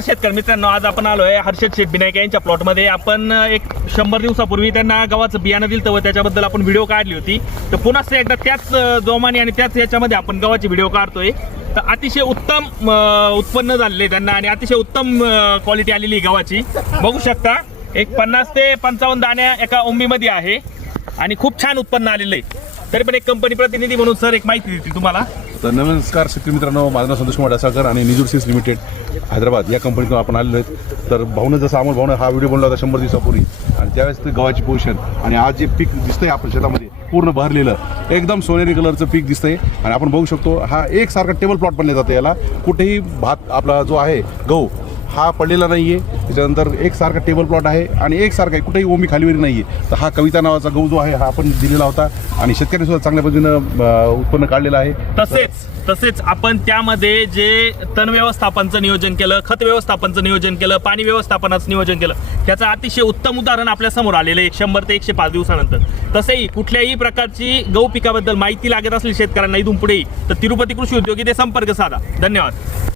नमस्कार शेतकरी मित्रांनो, आज आपण आलोय हर्षद शेठ बिनायक यांच्या प्लॉटमध्ये. आपण एक 100 दिवसापूर्वी त्यांना गव्हाचं बियाणं दिलं व त्याच्याबद्दल आपण व्हिडिओ काढली होती. तर पुन्हा एकदा त्याच जोमाने आणि त्याच याच्यामध्ये आपण गव्हाची व्हिडिओ काढतोय. तर अतिशय उत्तम उत्पन्न झालेले त्यांना आणि अतिशय उत्तम क्वालिटी आलेली गव्हाची. बघू शकता एक 50 ते 55 दाण्या एका ओंबीमध्ये आहे आणि खूप छान उत्पन्न आलेलं आहे. तरी पण एक कंपनी प्रतिनिधी म्हणून सर एक माहिती देतील तुम्हाला. तर नमस्कार शेतकरी मित्रांनो, माझं नाव संतोष कुमार डासाळकर आणि निजूर सीड्स लिमिटेड हैदराबाद या कंपनीतून आपण आलेलो आहेत. तर भाऊनं जसं अमोल भाऊनं हा व्हिडिओ बनवला होता 100 दिवसापूर्वी आणि त्यावेळेस ते गव्हाची पोझिशन आणि आज जे पीक दिसतंय आपण शेतामध्ये पूर्ण भरलेलं एकदम सोनेरी कलरचं पीक दिसतंय. आणि आपण बघू शकतो हा एकसारखा टेबल प्लॉट बनले जातं. याला कुठेही भात आपला जो आहे गहू हा पडलेला नाही आहे. त्याच्यानंतर एकसारखा टेबल प्लॉट आहे आणि एकसारखा आहे, कुठेही ओमी खालीवरी नाही आहे. तर हा कविता नावाचा गहू जो आहे हा आपण दिलेला होता आणि शेतकऱ्यांनी सुद्धा चांगल्या पद्धतीनं उत्पन्न काढलेलं आहे. तसेच आपण त्यामध्ये जे तण व्यवस्थापनचं नियोजन केलं, खत व्यवस्थापनचं नियोजन केलं, पाणी व्यवस्थापनाचं नियोजन केलं, त्याचं अतिशय उत्तम उदाहरण आपल्या समोर आलेलं आहे 100 ते 105 दिवसानंतर. तसेही कुठल्याही प्रकारची गहू पिकाबद्दल माहिती लागत असली शेतकऱ्यांना इथून पुढेही तर तिरुपती कृषी उद्योग इथे संपर्क साधा. धन्यवाद.